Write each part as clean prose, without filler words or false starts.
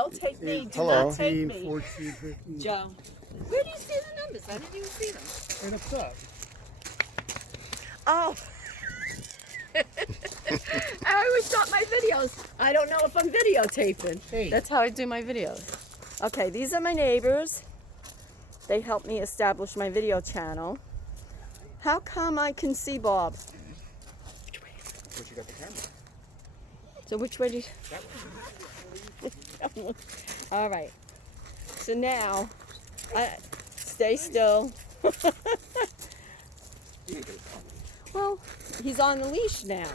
Don't take me. Do Hello. not take me. 14, 15. Joe, where do you see the numbers? I didn't even see them. And it's up. Oh. I always start my videos. I don't know if I'm videotaping. Hey. That's how I do my videos. Okay, these are my neighbors. They helped me establish my video channel. How come I can see Bob? But you got the camera. So which way do you... All right. So now, stay still. Well, he's on the leash now.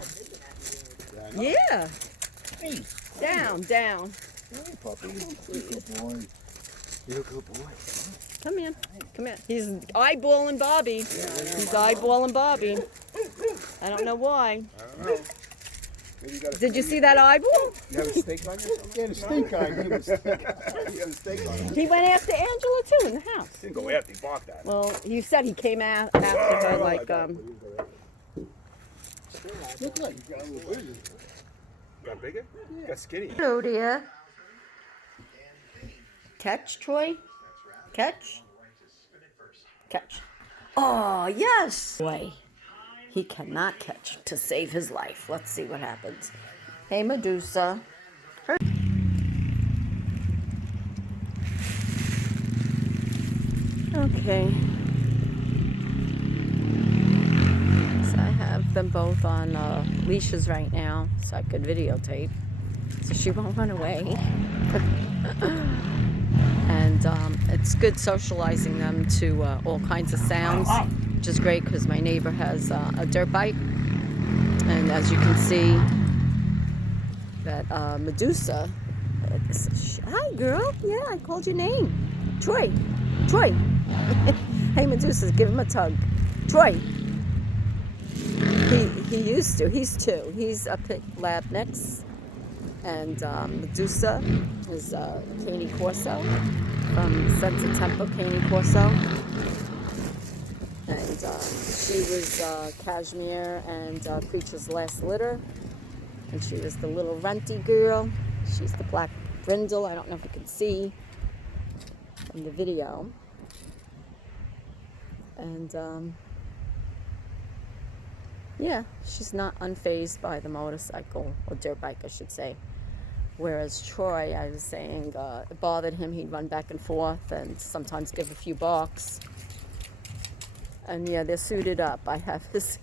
Yeah. Hey. Down, down. Hey, puppy. You're a good boy. You're a good boy. Come in. Come in. He's eyeballing Bobby. He's eyeballing Bobby. I don't know why. I don't know. Maybe you got a Did you see that eyeball? You have a steak on you? Yeah, the stink eye. You have a steak on you. He went after Angela too in the house. Didn't go after, he barked at. Well, you said he came after her like Look like you got a little bigger. Got bigger? You got skinny. Hello dear. Catch, Troy? Catch? Catch. Oh, yes! Boy, he cannot catch to save his life. Let's see what happens. Hey, Medusa. Okay. So I have them both on leashes right now so I could videotape. So she won't run away. And it's good socializing them to all kinds of sounds, which is great because my neighbor has a dirt bike. And as you can see, that Medusa, hi girl, yeah, I called your name. Troy, Troy. Hey Medusa, give him a tug. Troy. He used to, he's 2. He's a pit lab next. And Medusa is Caney Corso from Senza Tempo, Caney Corso. And she was Cashmere and Creature's last litter. And she was the little runty girl. She's the black brindle. I don't know if you can see from the video. And yeah, she's not unfazed by the motorcycle, or dirt bike, I should say. Whereas Troy, I was saying, it bothered him. He'd run back and forth and sometimes give a few barks. And yeah, they're suited up. I have his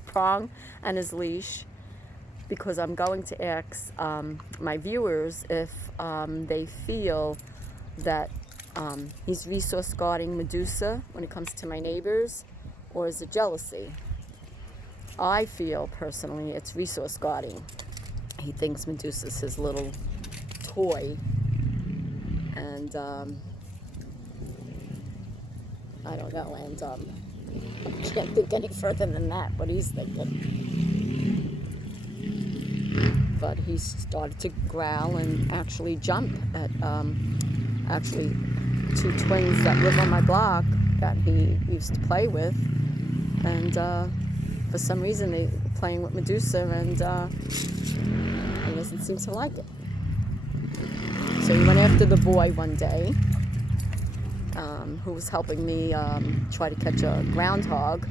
prong and his leash because I'm going to ask my viewers if they feel that he's resource guarding Medusa when it comes to my neighbors, or is it jealousy? I feel personally it's resource guarding. He thinks Medusa's his little toy, and I don't know, and can't think any further than that what he's thinking. But he started to growl and actually jump at actually 2 twins that live on my block that he used to play with, and for some reason they were playing with Medusa, and he doesn't seem to like it. So he went after the boy one day, who was helping me try to catch a groundhog,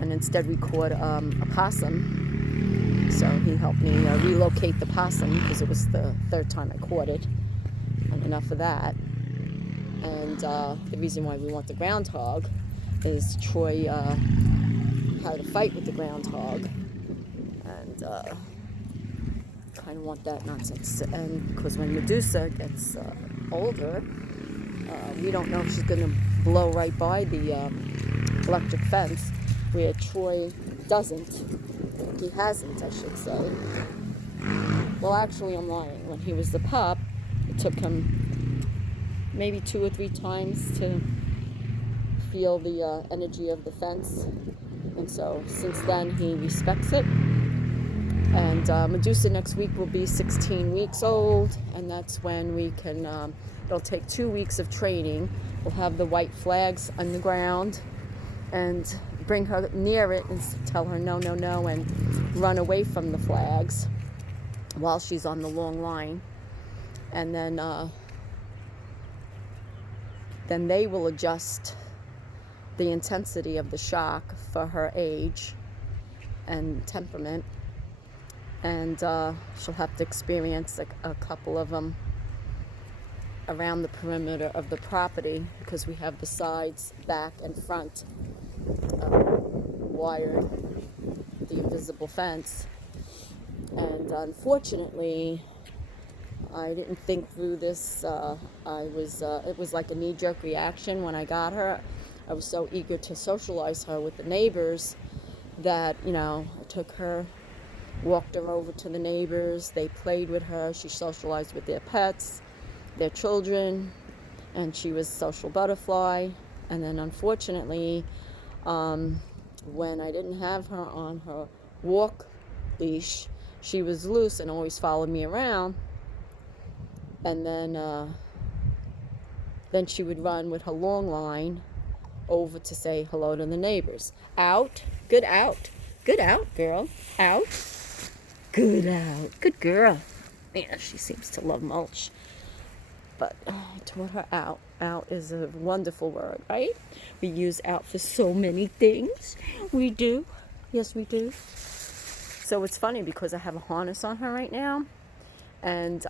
and instead we caught a possum. So he helped me relocate the possum because it was the 3rd time I caught it, and enough of that. And the reason why we want the groundhog is Troy had a fight with the groundhog, and kind of want that nonsense. And because when Medusa gets older, we don't know if she's going to blow right by the electric fence, where Troy doesn't. He hasn't, I should say. Well, actually, I'm lying. When he was the pup, it took him maybe 2 or 3 times to feel the energy of the fence. And so since then, he respects it. And Medusa next week will be 16 weeks old, and that's when we can, it'll take 2 weeks of training. We'll have the white flags on the ground and bring her near it and tell her no, no, no, and run away from the flags while she's on the long line. and then they will adjust the intensity of the shock for her age and temperament, and she'll have to experience a couple of them around the perimeter of the property, because we have the sides, back, and front wired, the invisible fence. And unfortunately, I didn't think through this. It was like a knee-jerk reaction when I got her. I was so eager to socialize her with the neighbors that, I took her, walked her over to the neighbors. They played with her. She socialized with their pets, their children, and she was social butterfly. And then unfortunately, when I didn't have her on her walk leash, she was loose and always followed me around. And then she would run with her long line over to say hello to the neighbors. Out, good out, good out, girl, out, good out, good girl. Yeah, she seems to love mulch. But I taught her out. Out is a wonderful word, right? We use out for so many things. We do. Yes, we do. So it's funny because I have a harness on her right now. And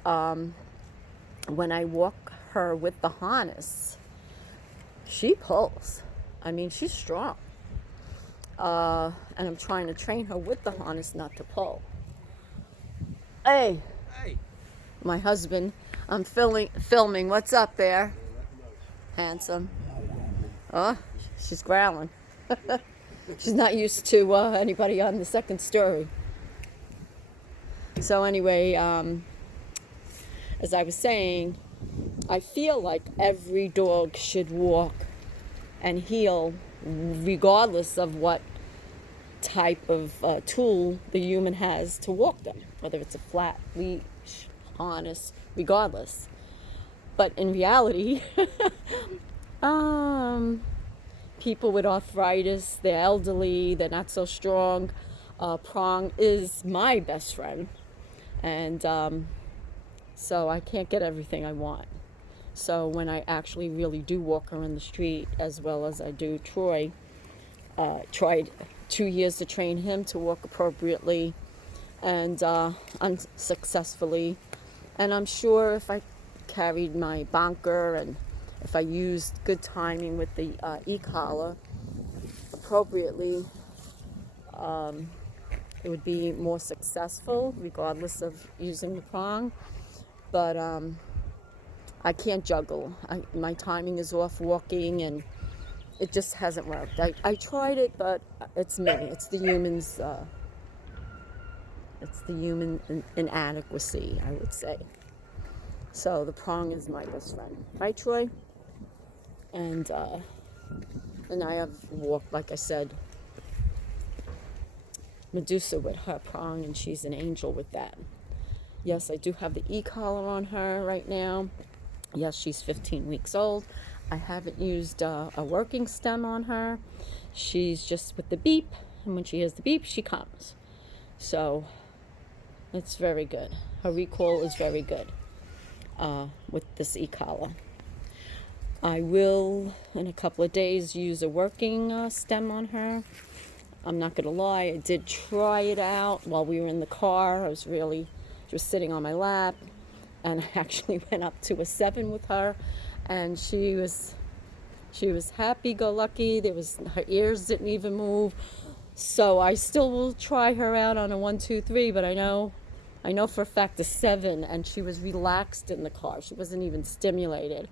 when I walk her with the harness, she pulls. I mean, she's strong. And I'm trying to train her with the harness not to pull. Hey. Hey. My husband, I'm filming. What's up there? Handsome. Oh, she's growling. She's not used to anybody on the second story. So anyway, as I was saying, I feel like every dog should walk and heel regardless of what type of tool the human has to walk them, whether it's a flat leash, harness, regardless. But in reality, people with arthritis, they're elderly, they're not so strong. Prong is my best friend, and so I can't get everything I want. So when I actually really do walk her in the street, as well as I do Troy, tried 2 years to train him to walk appropriately, and unsuccessfully. And I'm sure if I carried my bonker and if I used good timing with the e-collar appropriately, it would be more successful regardless of using the prong. But I can't juggle. My timing is off walking, and it just hasn't worked. I tried it, but it's me. It's the human's. It's the human inadequacy, I would say. So the prong is my best friend, right, Troy? And I have walked, like I said, Medusa with her prong, and she's an angel with that. Yes, I do have the e-collar on her right now. Yes, she's 15 weeks old. I haven't used a working stem on her. She's just with the beep, and when she hears the beep, she comes. So it's very good. Her recall is very good with this e-collar. I will, in a couple of days, use a working stem on her. I'm not going to lie, I did try it out while we were in the car. I was sitting on my lap, and I actually went up to a 7 with her, and she was happy-go-lucky. Her ears didn't even move. So I still will try her out on a 1, 2, 3, but I know for a fact a 7, and she was relaxed in the car. She wasn't even stimulated.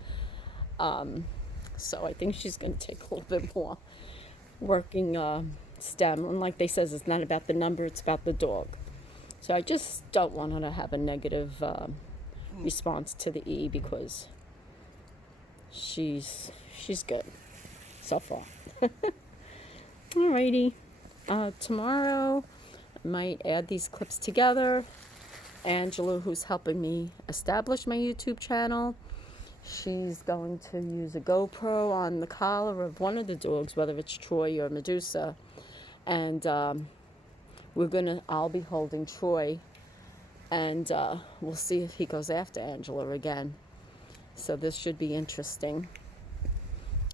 So I think she's going to take a little bit more working stem. And like they says, it's not about the number, it's about the dog. So I just don't want her to have a negative response to the E, because she's good so far. Alrighty. Tomorrow I might add these clips together. Angela, who's helping me establish my YouTube channel, she's going to use a GoPro on the collar of one of the dogs, whether it's Troy or Medusa, and I'll be holding Troy And we'll see if he goes after Angela again. So this should be interesting.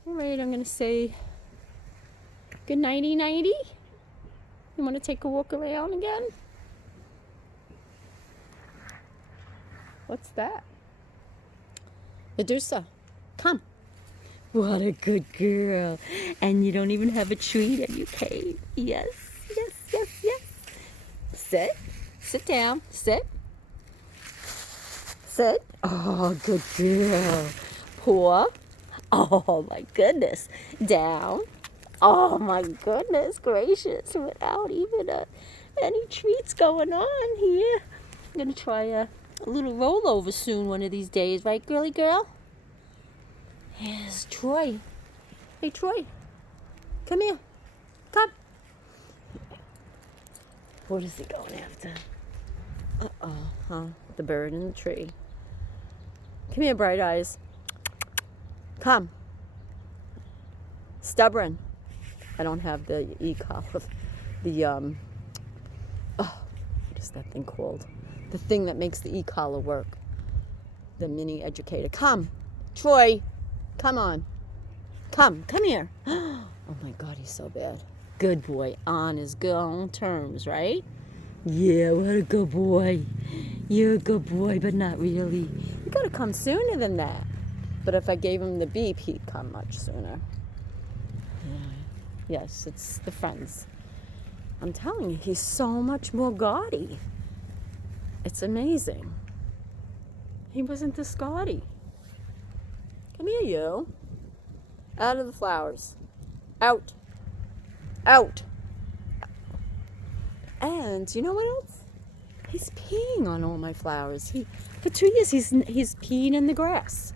All right, I'm going to say good nighty nighty. You want to take a walk around again? What's that? Medusa, come. What a good girl. And you don't even have a treat in your cave. Yes, yes, yes, yes. Sit. Sit down. Sit. Sit. Oh, good girl. Paw. Oh, my goodness. Down. Oh, my goodness gracious. Without even any treats going on here. I'm going to try a little rollover soon one of these days. Right, girly girl? Here's Troy. Hey, Troy. Come here. Come. What is he going after? The bird in the tree. Come here, Bright Eyes. Come. Stubborn. I don't have the e-collar. What is that thing called? The thing that makes the e-collar work. The mini educator. Come. Troy. Come on. Come here. Oh my God, he's so bad. Good boy. On his own terms, right? Yeah, what a good boy. You're a good boy, but not really. You gotta come sooner than that. But if I gave him the beep, he'd come much sooner. Yeah. Yes, it's the friends. I'm telling you, he's so much more gaudy. It's amazing. He wasn't this gaudy. Come here, you. Out of the flowers. Out. Out. And you know what else? He's peeing on all my flowers. For 2 years, he's peeing in the grass.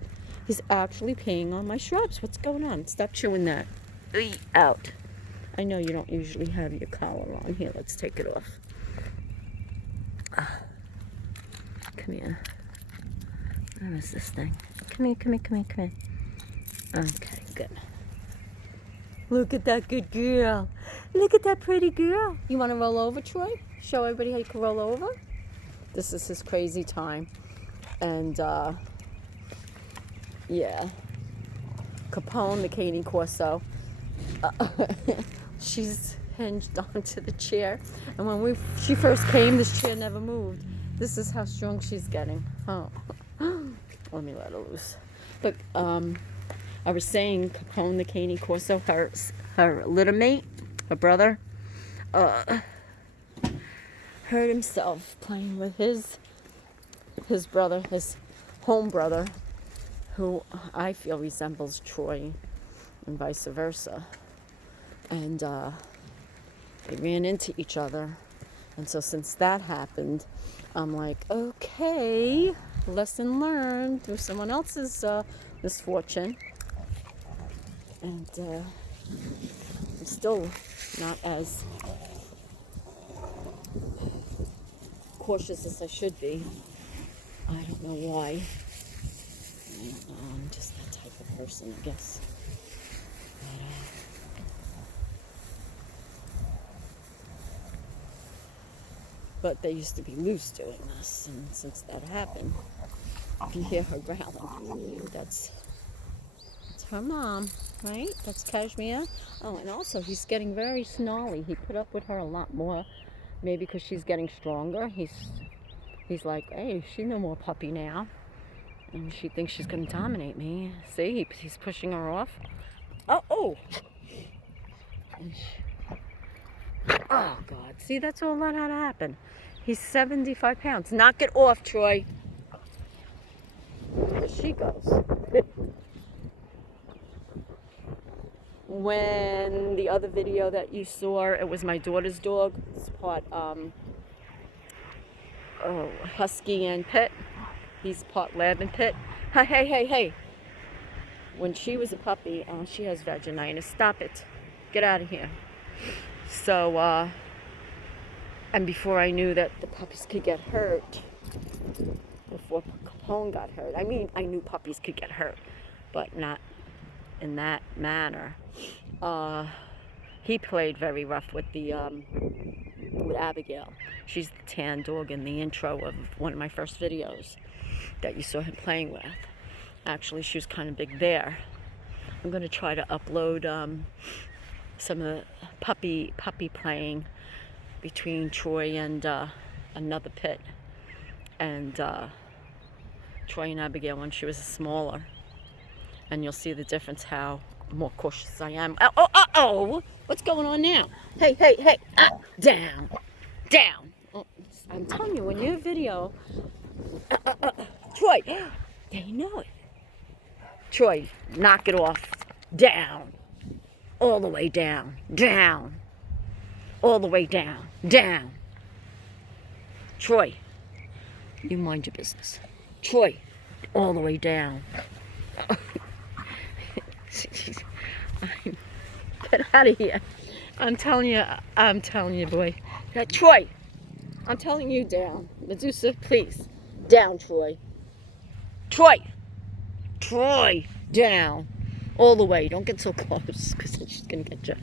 He's actually peeing on my shrubs. What's going on? Stop chewing that. Out. I know you don't usually have your collar on. Here, let's take it off. Come here. Where is this thing? Come here. Okay, good. Look at that good girl. Look at that pretty girl. You want to roll over, Troy? Show everybody how you can roll over? This is his crazy time. And, yeah. Capone, the Katie Corso. She's hinged onto the chair. And when she first came, this chair never moved. This is how strong she's getting. Oh. Let me let her loose. Look, I was saying Capone, the Katie Corso, her little mate, her brother, hurt himself playing with his brother, his home brother, who I feel resembles Troy, and vice versa. And they ran into each other. And so since that happened, I'm like, okay, lesson learned through someone else's misfortune. And I'm still not as cautious as I should be. I don't know why. I don't know. I'm just that type of person, I guess. But they used to be loose doing this, and since that happened, if you hear her growling, that's her mom, right? That's Cashmere. Oh, and also he's getting very snarly. He put up with her a lot more, maybe because she's getting stronger. He's like, hey, she's no more puppy now, and she thinks she's gonna dominate me. See, he's pushing her off. Oh. Oh God! See, that's all that had to happen. He's 75 pounds. Knock it off, Troy. There she goes. When the other video that you saw, it was my daughter's dog. It's part husky and pit. He's part lab and pit. Hey. When she was a puppy, she has vaginitis. Stop it. Get out of here. So, and before I knew that the puppies could get hurt, before Capone got hurt, I mean, I knew puppies could get hurt, but not in that manner. He played very rough with the with Abigail. She's the tan dog in the intro of one of my first videos that you saw him playing with. Actually, she was kind of big there. I'm going to try to upload some of the puppy playing between Troy and another pit, and Troy and Abigail when she was smaller, and you'll see the difference how more cautious I am. Oh, what's going on now? Hey, down, oh, I'm telling you, when your video, Troy, they know it. Troy, knock it off. Down. All the way down. Down. All the way down. Down. Troy, you mind your business. Troy, all the way down. Get out of here. I'm telling you, boy. Troy, I'm telling you, down. Medusa, please. Down, Troy. Troy, down. All the way. Don't get so close, because then she's going to get you.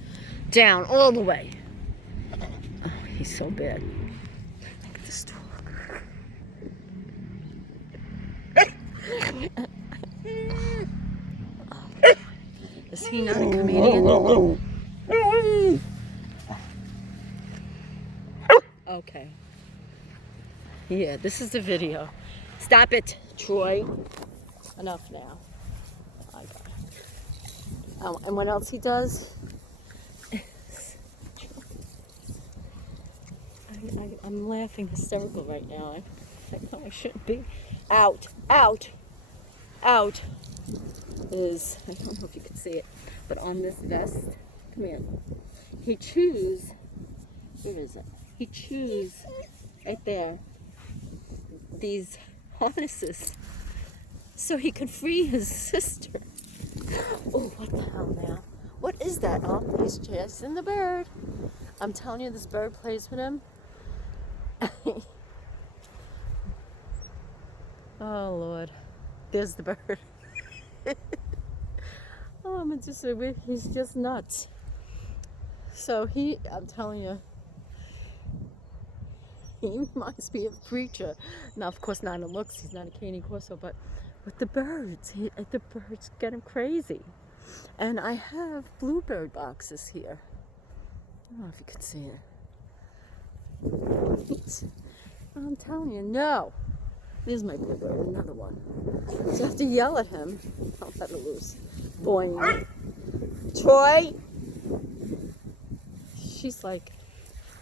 Down, all the way. Oh, he's so bad. Look at this dog. Oh. Is he not a comedian? Okay. Yeah, this is the video. Stop it, Troy. Enough now. I got it. And what else he does? I'm laughing hysterical right now. I know I shouldn't be. Out is, I don't know if you can see it, but on this vest, come here. He chews, where is it? He chews right there these harnesses so he could free his sister. Oh, what the hell now? What is that? Oh, he's chasing the bird. I'm telling you, this bird plays with him. Oh, Lord. There's the bird. Oh, Medusa, he's just nuts. So I'm telling you, he reminds me of a preacher. Now, of course, not in looks. He's not a canine Corso, but with the birds. The birds get him crazy. And I have bluebird boxes here. I don't know if you could see it. I'm telling you, no. There's my bluebird, another one. So I have to yell at him. I'll let it loose. Boing. Troy! She's like,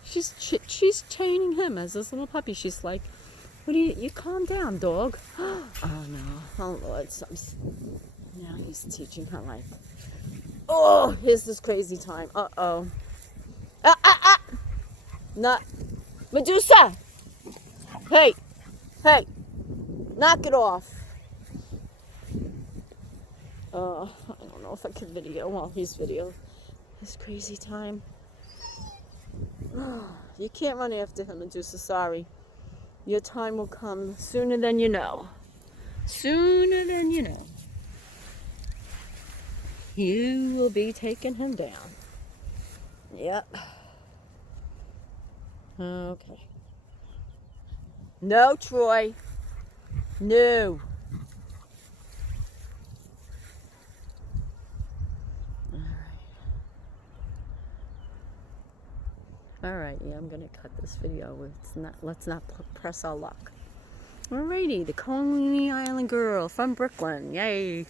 she's chaining him as this little puppy. She's like, what do you calm down, dog. Oh no, oh Lord, now he's teaching her like, oh, here's this crazy time. Uh-oh. Not, Medusa! Hey, knock it off. I don't know if I can video while he's video. This crazy time. You can't run after him, Medusa, sorry. Your time will come sooner than you know. Sooner than you know. You will be taking him down. Yep. Okay. No, Troy. No. All right, yeah, I'm gonna cut this video. Let's not press our luck. Alrighty, the Coney Island girl from Brooklyn, yay!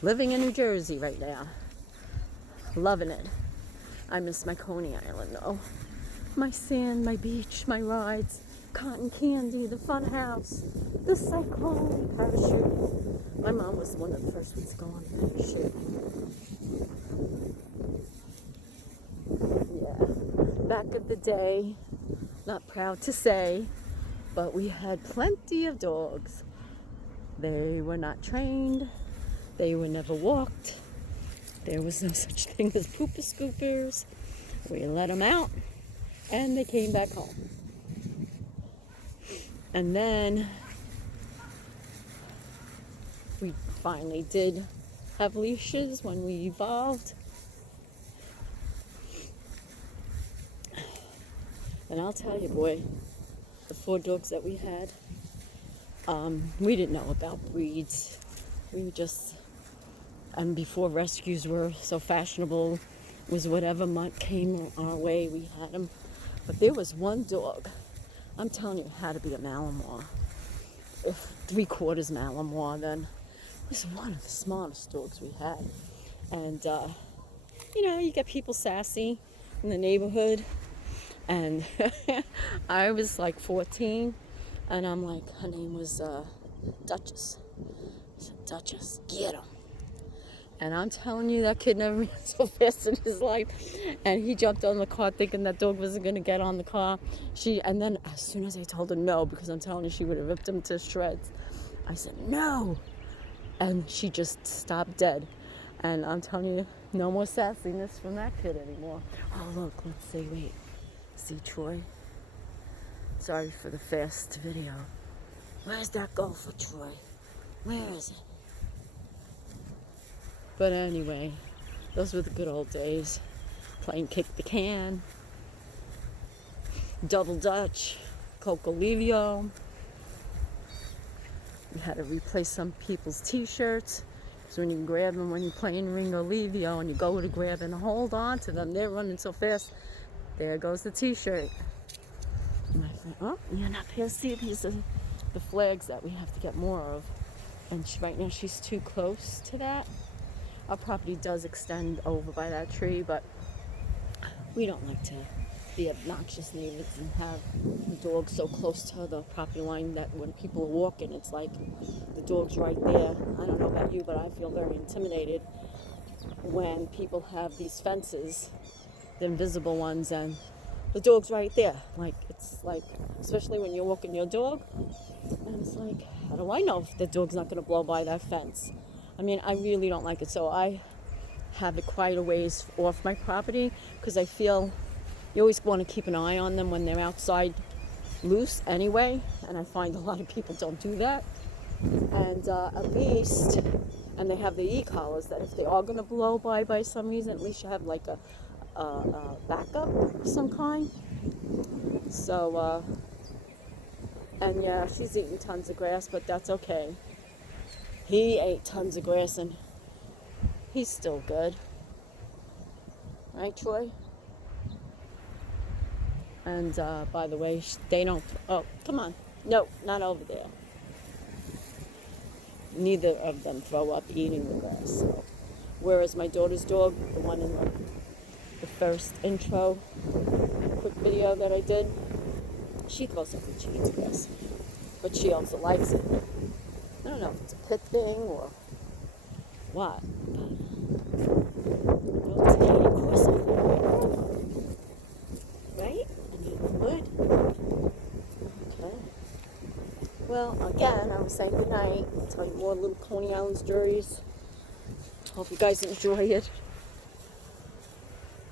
Living in New Jersey right now, loving it. I miss my Coney Island though. My sand, my beach, my rides, cotton candy, the fun house, the cyclone, parachute. My mom was one of the first ones to go on the parachute. Yeah, back of the day, not proud to say, but we had plenty of dogs. They were not trained, they were never walked, there was no such thing as pooper scoopers. We let them out and they came back home. And then we finally did have leashes when we evolved. And I'll tell you, boy, the 4 dogs that we had, we didn't know about breeds. We were just, and before rescues were so fashionable, was whatever came our way, we had them. But there was one dog, I'm telling you, it had to be a Malinois. If 3/4 Malinois, then it was one of the smartest dogs we had. And, you get people sassy in the neighborhood. And I was like 14, and I'm like, her name was Duchess. I said, Duchess, get him. And I'm telling you, that kid never ran so fast in his life. And he jumped on the car thinking that dog wasn't going to get on the car. And then as soon as I told her no, because I'm telling you, she would have ripped him to shreds, I said, no. And she just stopped dead. And I'm telling you, no more sassiness from that kid anymore. Oh, look, let's see, wait. See Troy? Sorry for the fast video. Where's that gopher, Troy? Where is it? But anyway, those were the good old days. Playing kick the can, double dutch, Coco Livio. You had to replace some people's t-shirts. So when you grab them when you're playing Ringo Livio and you go to grab and hold on to them, they're running so fast. There goes the t-shirt. My friend, oh, you're not here. See, these are the flags that we have to get more of. And right now she's too close to that. Our property does extend over by that tree, but we don't like to be obnoxious neighbors and have the dogs so close to the property line that when people are walking, it's like the dog's right there. I don't know about you, but I feel very intimidated when people have these fences, the invisible ones, and the dog's right there. Like, it's like, especially when you're walking your dog, and it's like, how do I know if the dog's not going to blow by that fence? I mean, I really don't like it, so I have it quite a ways off my property because I feel you always want to keep an eye on them when they're outside loose anyway, and I find a lot of people don't do that. And at least, and they have the e-collars that if they are going to blow by some reason, at least you have like a backup of some kind. So, and yeah, she's eating tons of grass, but that's okay. He ate tons of grass and he's still good. Right, Troy? And by the way, they don't, oh, come on. No, not over there. Neither of them throw up eating the grass. So. Whereas my daughter's dog, the one in the first intro, quick video that I did, she throws up when she eats grass. But she also likes it. I don't know if it's a pit thing or what, but it's eating Corso. Right? And eating wood. Okay. Well, again, I was saying goodnight. I'll tell you more little Coney Island stories. Hope you guys enjoy it.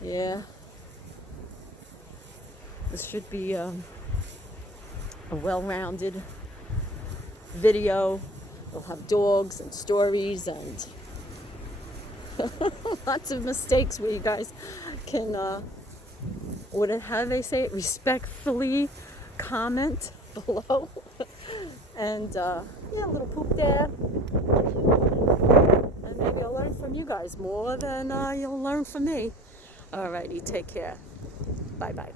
Yeah. This should be a well-rounded video. We'll have dogs and stories and lots of mistakes where you guys can, how do they say it? Respectfully comment below. And, yeah, a little poop there. And maybe I'll learn from you guys more than you'll learn from me. Alrighty, take care. Bye-bye.